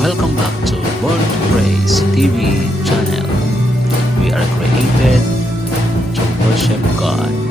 Welcome back to Born to Praise TV channel. We are created to worship God.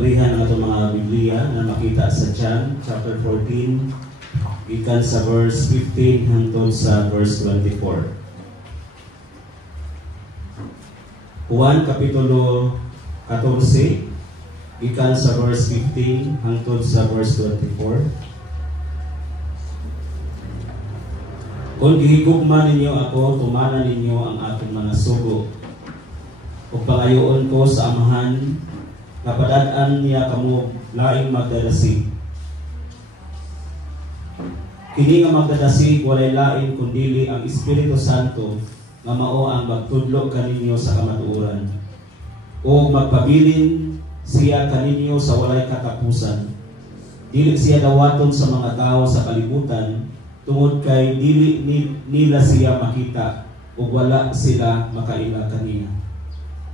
abrihan ang atong mga Biblia na makita sa John chapter 14 gikan sa verse 15 hangtod sa verse 24. Juan kapitulo 14 gikan sa verse 15 hangtod sa verse 24. Kung gihigugma ninyo ako, tumana ninyo ang aking mga sugo. Ug pangayoon ko sa Amahan, napadad-an niya kamo laing magdadasig. Kini nga magdadasig walay lain kundili ang Espiritu Santo nga mao ang magtudlo kaninyo sa kamatuoran. O magpabilin siya kaninyo sa walay katapusan. Dili siya dawaton sa mga tao sa kalibutan, tungod kay dili nila siya makita ug wala sila makaila kaniya.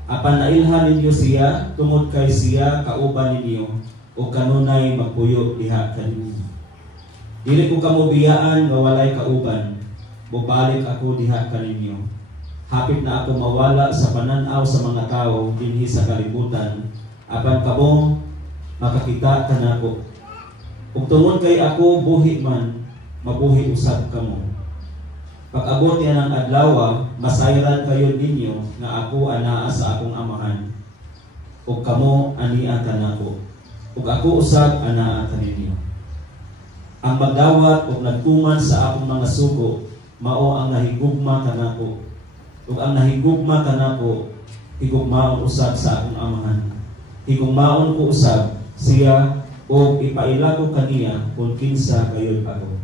Apan nailhan ninyo siya tungod kay siya kauban ninyo ug kanunay magpuyo diha kaninyo. Dili ko kamo biyaan nga walay kauban, mubalik ako diha kaninyo. Hapit na ako mawala sa pananaw sa mga tao dinhi sa kalibutan, apan kamo makakita kanako. Ug tungod kay ako buhi man, mabuhi usab kamo. Pag-abot niya ng adlaw, masayran kayo ninyo nga ako anaa sa akong Amahan, ug kamo ania kanako, ug ako usab anaa kaninyo. Ang magdawat ug nagtuman sa akong mga sugo mao ang nahigugma kanako, ug ang nahigugma kanako higugmaon usab sa akong Amahan. Higugmaon ko usab siya ug ipaila ko kaniya kung kinsa kayo'y ako.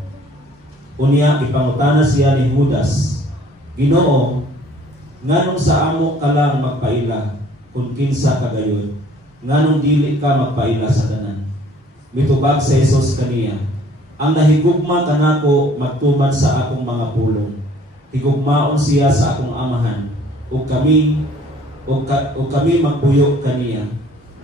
Unya ipangutana siya ni Judas, Ginoo, nganong sa amo ka lang magpaila kung kinsa ka gayon? Nganong dili ka magpaila sa tanan? Mitubag sa Jesus kaniya, ang nahigugma kanako magtuman sa akong mga pulong. Higugmaon siya sa akong Amahan, ug kami magpuyo kaniya.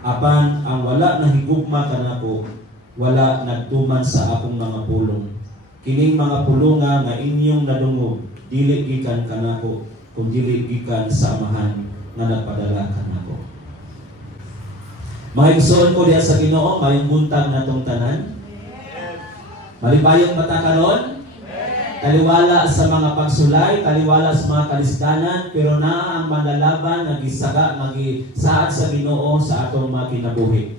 Apan ang wala nahigugma kanako, wala nagtuman sa akong mga pulong. Kining mga pulunga nga inyong nadungog, dili gikan kanako, kung dili gikan sa Amahan nga nagpadala kanako. Mga igsoon ko diha sa Ginoo, mayong buntag natong tanan. Malibayong mata karon, taliwala sa mga pagsulay, taliwala sa mga kalisdanan, pero naa ang manlalaban nga gisaga magisaad sa Ginoo sa atong mga kinabuhi.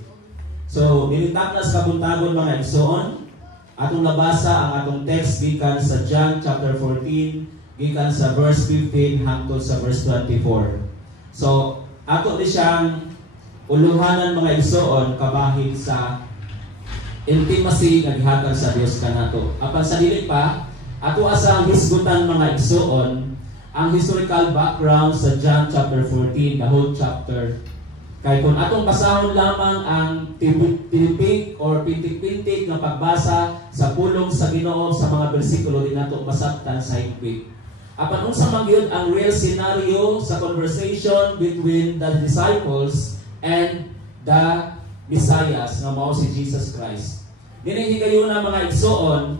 So, nilitak na sa kabuntagon mga igsoon, atong nabasa ang atong text gikan sa John chapter 14, gikan sa verse 15 hangtod sa verse 24. So, ato di siyang uluhanan mga igsoon kabahin sa intimacy nga gihatag sa Dios kanato. Apan sa dili pa, ato asang hisgutan mga igsoon ang historical background sa John chapter 14, the whole chapter. Kay kung atong basahon lamang ang tinipik or pintik-pintik nga pagbasa sa pulong sa Ginoo sa mga bersikulo, di nato masabtan sa higpit. Apan unsa man gyud ang real scenario sa conversation between the disciples and the Messiah nga mao si Jesus Christ. Dinhi kayo na mga igsoon,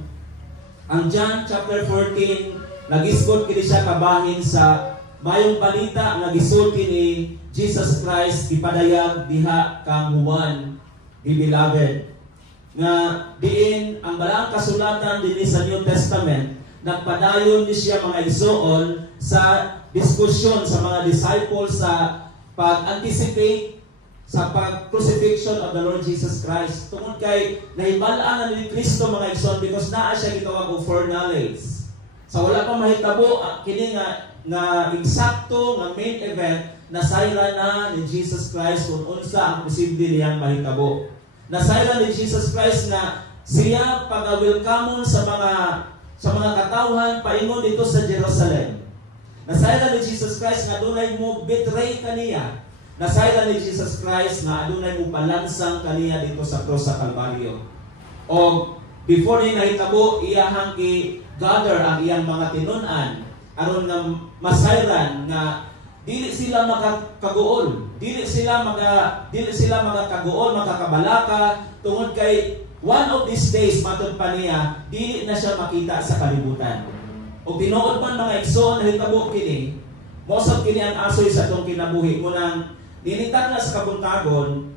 ang John chapter 14 nagisgot kini siya kabahin sa mayong balita nga gisulti ni Jesus Christ ipadayag diha kang Juan the Beloved, nga diin ang balang kasulatan dinhi sa New Testament nagpadayon ni siya mga igsoon sa diskusyon sa mga disciples sa pag-anticipate sa pag-crucifixion of the Lord Jesus Christ. Tungod kay nahibalaan na ni Kristo mga igsoon because naa siya gitawag og foreknowledge. Sa wala pa mahitabo kini nga eksakto nga main event, nasayra na ni Jesus Christ kung unsa ang posible niyang mahitabo. Nasayra ni Jesus Christ na siya pag-welcome sa mga katawhan paingon dito sa Jerusalem. Nasayra ni Jesus Christ nga dunay mo betray kaniya. Nasayra ni Jesus Christ nga adunay mo palansang kaniya dito sa cross sa Kalbaryo. O before niya nahitabo, iyahang gather ang iyang mga tinun-an aron nga masayran nga dili sila makakaguol, dili sila makakaguol, makakabalaka tungod kay one of these days matud pa niya dili na siya makita sa kalibutan. O tinuod man mga igsoon nahitabo kini, mosab kini ang asoy sa tong kinabuhi mo nang ninitak na sa kabuntagon,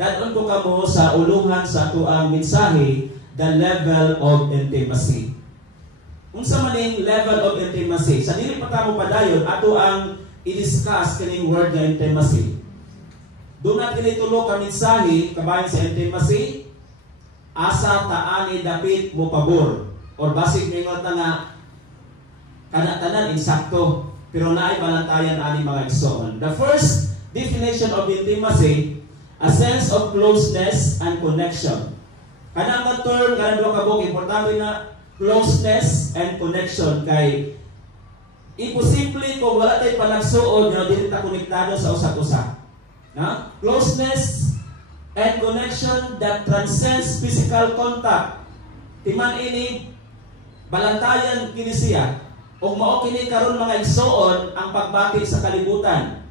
dadon ko kamo sa uluhan sa atuang mensahe, the level of intimacy. Unsa maning level of intimacy? Sa dili pa kamo padayon ato ang i-discuss kining word nga intimacy. Doon natin itulo ka mensahe kabayan sa intimacy, asa taani dapit mo pabor, or basic mingot nga kana-tanan insakto, pero naay balantayan ani mga igsoon. The first definition of intimacy, a sense of closeness and connection. Kanang nga term, kanang duha ka buk, importante na closeness and connection kay imposible kung wala tay panagsuod nga dili ta konektado sa usa-usa. Na? Closeness and connection that transcends physical contact. Timan ini balantayan kini siya ug mao kini karon mga igsoon ang pagbati sa kalibutan.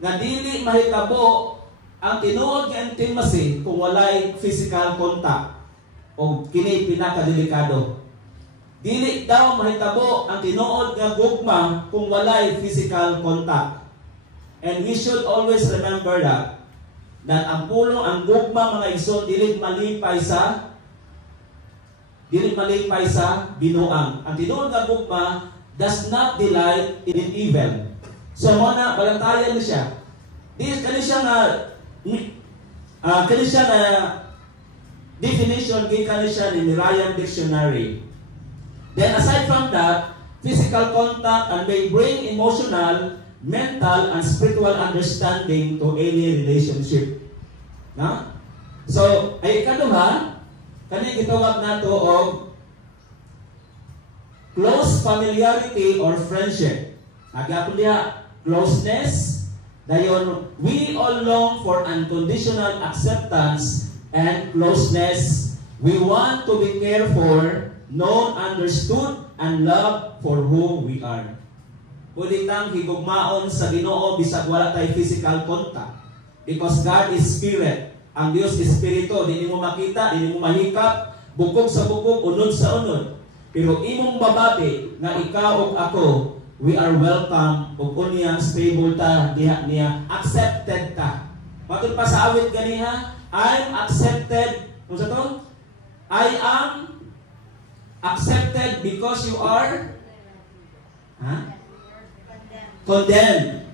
Nga dili mahitabo ang tinuod nga intimacy kung walay physical contact o kini pinakadelikado. Dili daw mahitabo ang tinuod nga gugma kung walay physical contact. And we should always remember that ang pulong, ang gugma mga igsoon dili malipay sa binuang. Ang tinuod nga gugma does not delight in evil. So mo na balantayan ni siya. Kani siya nga definition gikan siya ni Merriam Dictionary. Then aside from that, physical contact and may bring emotional, mental, and spiritual understanding to any relationship. Na? So, ay kaduha, kani gitawag nato og close familiarity or friendship. Agapon diha closeness, dayon we all long for unconditional acceptance and closeness. We want to be cared for, known, understood, and loved for who we are. Pwede tang higugmaon sa Ginoo bisag wala tay physical contact. Because God is spirit. Ang Dios is espiritu, di mo makita, di mo mahikap, bukog sa bukog, unod sa unod. Pero imong babati nga ikaw ug ako, we are welcome ug unya stable ta diha niya, accepted ta. Matud pa sa awit ganiha, I'm accepted. Unsa to? I am accepted because you are condemned.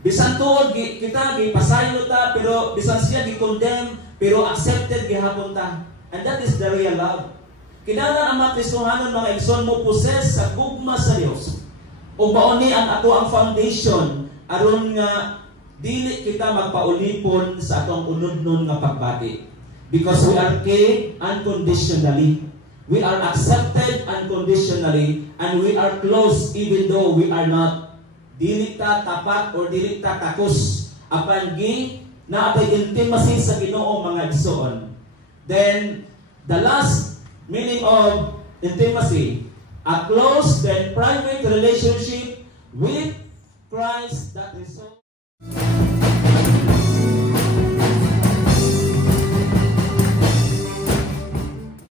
Bisan tuod kita gipasaylo ta pero bisan siya gi-condemn pero accepted gihapon ta. And that is the real love. Kinahanglan ang mga Kristohanon mga igsoon mo possess sa gugma sa Dios. Ug mauni ang ato ang foundation aron nga dili kita magpaulipon sa atong unodnon nga pagbati. Because we are cared unconditionally. We are accepted unconditionally and we are close even though we are not. Dili ta tapat or dili ta takus apan gi naatay intimacy sa Ginoo mga igsoon. Then the last meaning of intimacy, a close and private relationship with Christ that is so